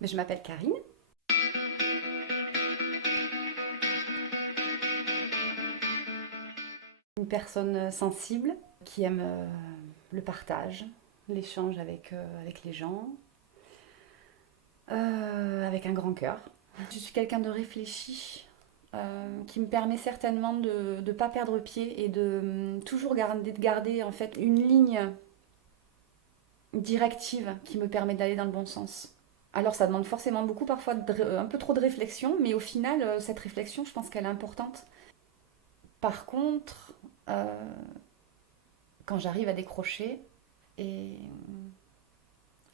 Mais je m'appelle Karine, une personne sensible qui aime le partage, l'échange avec les gens, avec un grand cœur. Je suis quelqu'un de réfléchi, qui me permet certainement de ne pas perdre pied et de toujours garder en fait une ligne directive qui me permet d'aller dans le bon sens. Alors ça demande forcément beaucoup, parfois un peu trop de réflexion, mais au final, cette réflexion, je pense qu'elle est importante. Par contre, euh, quand j'arrive à décrocher et,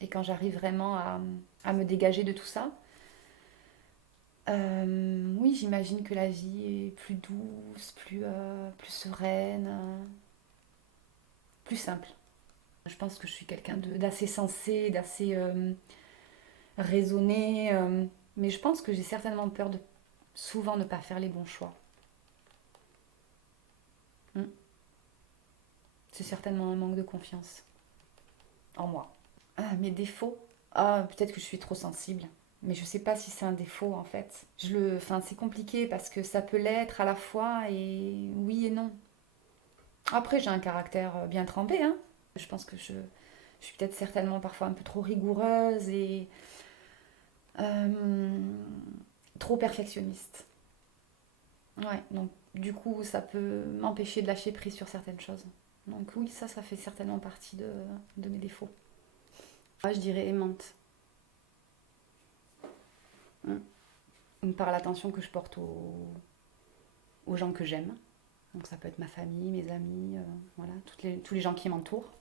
et quand j'arrive vraiment à me dégager de tout ça, oui, j'imagine que la vie est plus douce, plus sereine, plus simple. Je pense que je suis quelqu'un d'assez sensé, d'assez raisonné, mais je pense que j'ai certainement peur de souvent ne pas faire les bons choix. Mm. C'est certainement un manque de confiance en moi. Ah, mes défauts. Ah, peut-être que je suis trop sensible. Mais je sais pas si c'est un défaut en fait. Enfin, c'est compliqué parce que ça peut l'être à la fois et oui et non. Après, j'ai un caractère bien trempé, hein. Je pense que je suis peut-être certainement parfois un peu trop rigoureuse et euh, trop perfectionniste. Ouais, donc du coup, ça peut m'empêcher de lâcher prise sur certaines choses. Donc oui, ça fait certainement partie de mes défauts. Moi, je dirais aimante. Par l'attention que je porte aux gens que j'aime. Donc ça peut être ma famille, mes amis, voilà, tous les gens qui m'entourent.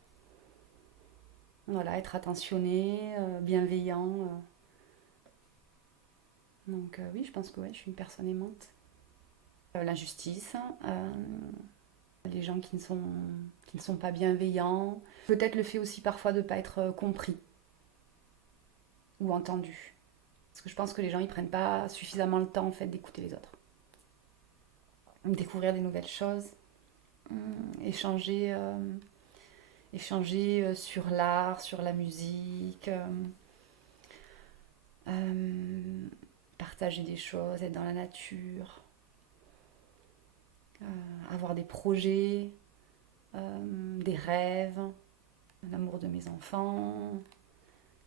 Voilà, être attentionné, bienveillant. Donc oui, je pense que ouais, je suis une personne aimante. L'injustice, les gens qui ne sont pas bienveillants. Peut-être le fait aussi parfois de ne pas être compris ou entendu. Parce que je pense que les gens ils prennent pas suffisamment le temps en fait d'écouter les autres. Découvrir des nouvelles choses, échanger sur l'art, sur la musique, euh, partager des choses, être dans la nature, avoir des projets, des rêves, l'amour de mes enfants,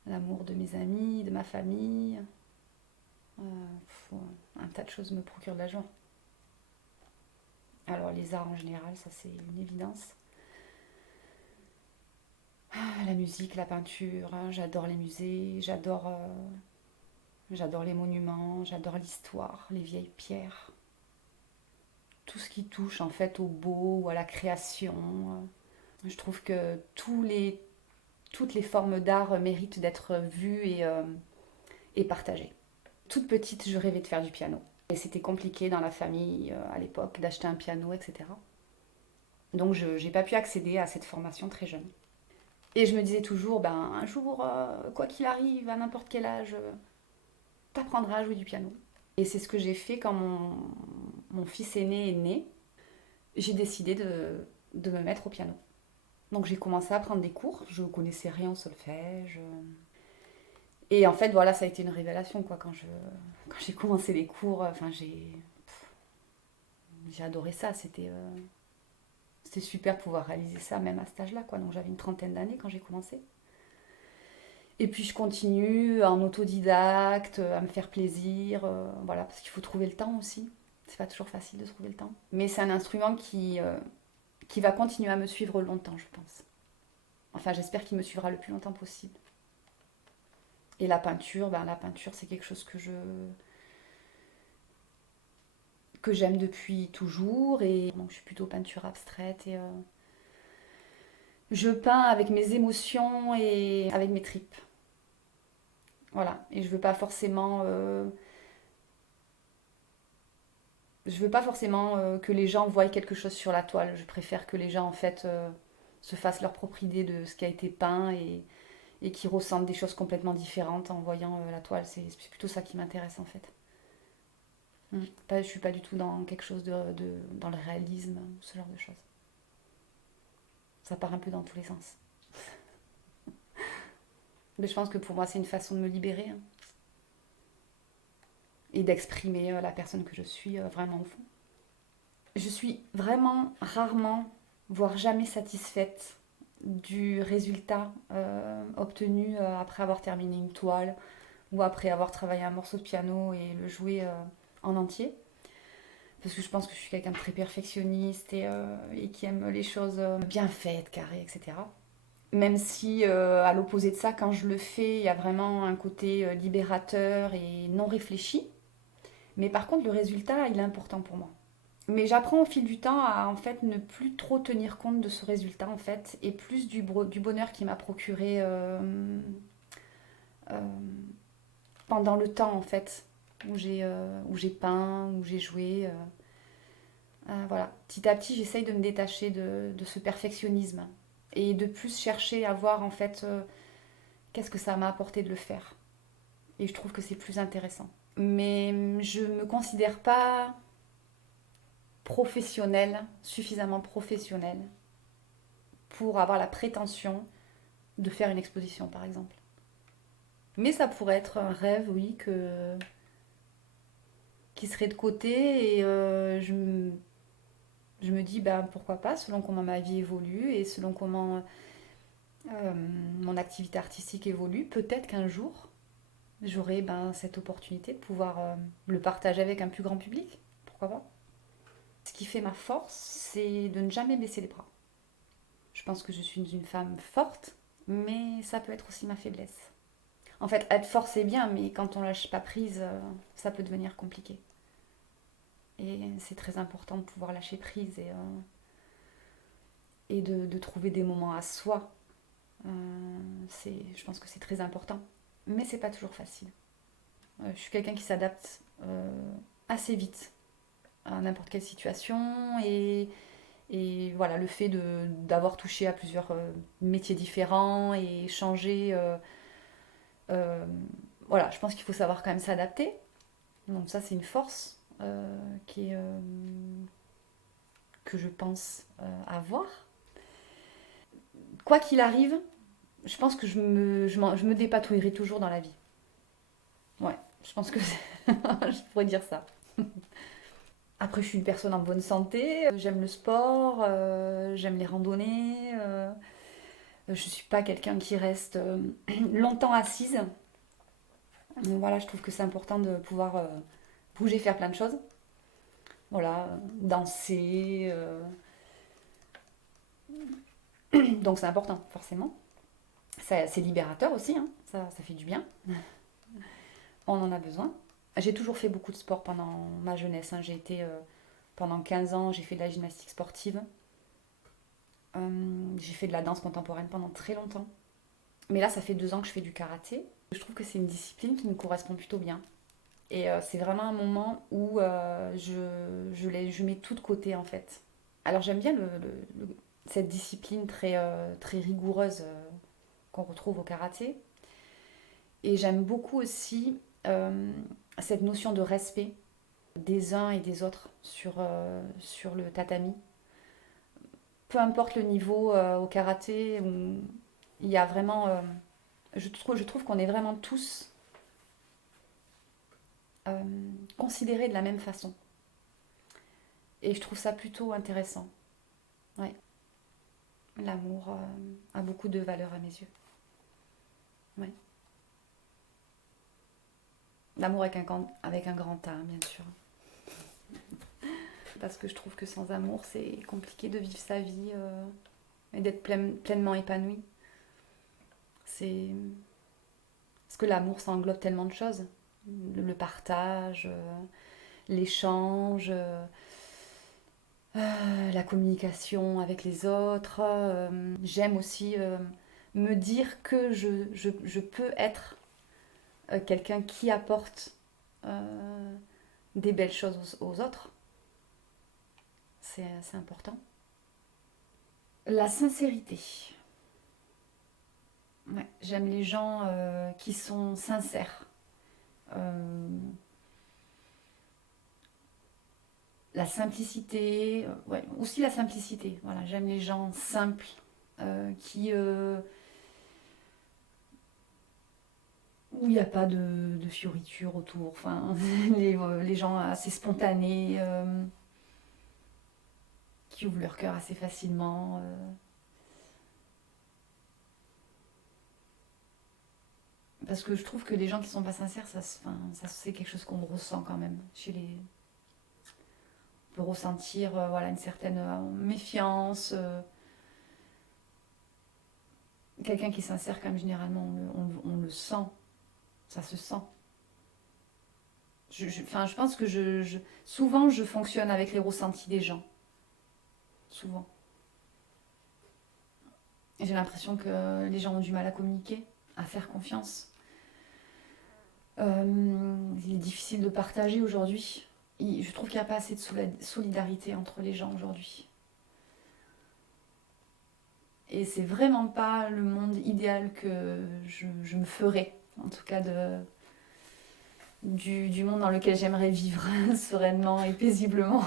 l'amour de mes amis, de ma famille. Un tas de choses me procurent de la joie. Alors les arts en général, ça c'est une évidence. La musique, la peinture, hein, j'adore les musées, j'adore les monuments, j'adore l'histoire, les vieilles pierres, tout ce qui touche en fait au beau ou à la création. Je trouve que toutes les formes d'art méritent d'être vues et partagées. Toute petite, je rêvais de faire du piano. Et c'était compliqué dans la famille à l'époque d'acheter un piano, etc. Donc je n'ai pas pu accéder à cette formation très jeune. Et je me disais toujours, ben, un jour, quoi qu'il arrive, à n'importe quel âge, t'apprendras à jouer du piano. Et c'est ce que j'ai fait quand mon fils aîné est né. J'ai décidé de me mettre au piano. Donc j'ai commencé à prendre des cours, je ne connaissais rien au solfège. Et en fait, voilà, ça a été une révélation, quoi, quand j'ai commencé les cours. Enfin, j'ai adoré ça, c'était super de pouvoir réaliser ça, même à cet âge-là, quoi. Donc j'avais une trentaine d'années quand j'ai commencé. Et puis je continue en autodidacte, à me faire plaisir, voilà, parce qu'il faut trouver le temps aussi. C'est pas toujours facile de trouver le temps. Mais c'est un instrument qui va continuer à me suivre longtemps, je pense. Enfin, j'espère qu'il me suivra le plus longtemps possible. Et la peinture, c'est quelque chose que j'aime depuis toujours. Et donc, je suis plutôt peinture abstraite et je peins avec mes émotions et avec mes tripes. Voilà. Et je veux pas forcément que les gens voient quelque chose sur la toile. Je préfère que les gens en fait se fassent leur propre idée de ce qui a été peint et qui ressentent des choses complètement différentes en voyant la toile. C'est plutôt ça qui m'intéresse en fait. Je suis pas du tout dans quelque chose dans le réalisme, ce genre de choses. Ça part un peu dans tous les sens. Mais je pense que pour moi, c'est une façon de me libérer, hein. et d'exprimer la personne que je suis vraiment au fond. Je suis vraiment rarement, voire jamais satisfaite du résultat obtenu après avoir terminé une toile ou après avoir travaillé un morceau de piano et le jouer en entier. Parce que je pense que je suis quelqu'un de très perfectionniste et qui aime les choses bien faites, carrées, etc. Même si, à l'opposé de ça, quand je le fais, il y a vraiment un côté libérateur et non réfléchi. Mais par contre, le résultat, il est important pour moi. Mais j'apprends au fil du temps à en fait ne plus trop tenir compte de ce résultat en fait et plus du bonheur qu'il m'a procuré euh, pendant le temps en fait où j'ai peint, où j'ai joué. Voilà. Petit à petit, j'essaye de me détacher de ce perfectionnisme et de plus chercher à voir en fait qu'est-ce que ça m'a apporté de le faire. Et je trouve que c'est plus intéressant. Mais je ne me considère pas professionnelle, suffisamment professionnelle pour avoir la prétention de faire une exposition par exemple. Mais ça pourrait être un rêve, oui, qui serait de côté et je me dis ben, pourquoi pas, selon comment ma vie évolue et selon comment euh, mon activité artistique évolue, peut-être qu'un jour j'aurai ben, cette opportunité de pouvoir le partager avec un plus grand public. Pourquoi pas? Ce qui fait ma force, c'est de ne jamais baisser les bras. Je pense que je suis une femme forte, mais ça peut être aussi ma faiblesse. En fait, être fort c'est bien, mais quand on lâche pas prise, ça peut devenir compliqué. Et c'est très important de pouvoir lâcher prise et de trouver des moments à soi. Je pense que c'est très important. Mais c'est pas toujours facile. Je suis quelqu'un qui s'adapte assez vite à n'importe quelle situation et voilà, le fait d'avoir touché à plusieurs métiers différents et changer, euh, voilà, je pense qu'il faut savoir quand même s'adapter. Donc ça, c'est une force que je pense avoir. Quoi qu'il arrive, je pense que je me dépatouillerai toujours dans la vie. Ouais, je pense que je pourrais dire ça. Après, je suis une personne en bonne santé, j'aime le sport, j'aime les randonnées. Je suis pas quelqu'un qui reste longtemps assise. Donc voilà, je trouve que c'est important de pouvoir bouger, faire plein de choses. Voilà, danser. Donc c'est important, forcément. C'est libérateur aussi, hein. Ça fait du bien. On en a besoin. J'ai toujours fait beaucoup de sport pendant ma jeunesse, hein. J'ai été pendant 15 ans, j'ai fait de la gymnastique sportive. J'ai fait de la danse contemporaine pendant très longtemps. Mais là, ça fait 2 ans que je fais du karaté. Je trouve que c'est une discipline qui me correspond plutôt bien. Et c'est vraiment un moment où je mets tout de côté en fait. Alors j'aime bien cette discipline très rigoureuse qu'on retrouve au karaté. Et j'aime beaucoup aussi cette notion de respect des uns et des autres sur le tatami. Peu importe le niveau au karaté, où il y a vraiment... je trouve qu'on est vraiment tous euh, considérés de la même façon. Et je trouve ça plutôt intéressant. Ouais. L'amour a beaucoup de valeur à mes yeux. Ouais. L'amour avec un grand A, bien sûr. Parce que je trouve que sans amour, c'est compliqué de vivre sa vie et d'être pleinement épanoui. C'est... Parce que l'amour, ça englobe tellement de choses. Le partage, l'échange, la communication avec les autres. J'aime aussi me dire que je peux être quelqu'un qui apporte des belles choses aux autres. C'est important. La sincérité. Ouais, j'aime les gens qui sont sincères. Euh, la simplicité, ouais, aussi la simplicité. Voilà, j'aime les gens simples où il n'y a pas de fioritures autour, enfin, les gens assez spontanés, qui ouvrent leur cœur assez facilement. Parce que je trouve que les gens qui sont pas sincères, ça c'est quelque chose qu'on ressent quand même chez les. On peut ressentir voilà, une certaine méfiance. Quelqu'un qui est sincère, quand même, généralement, on le sent. Ça se sent. Je pense que souvent, je fonctionne avec les ressentis des gens. Souvent. Et j'ai l'impression que les gens ont du mal à communiquer, à faire confiance. Il est difficile de partager aujourd'hui. Je trouve qu'il n'y a pas assez de solidarité entre les gens aujourd'hui. Et c'est vraiment pas le monde idéal que je me ferais, en tout cas du monde dans lequel j'aimerais vivre sereinement et paisiblement.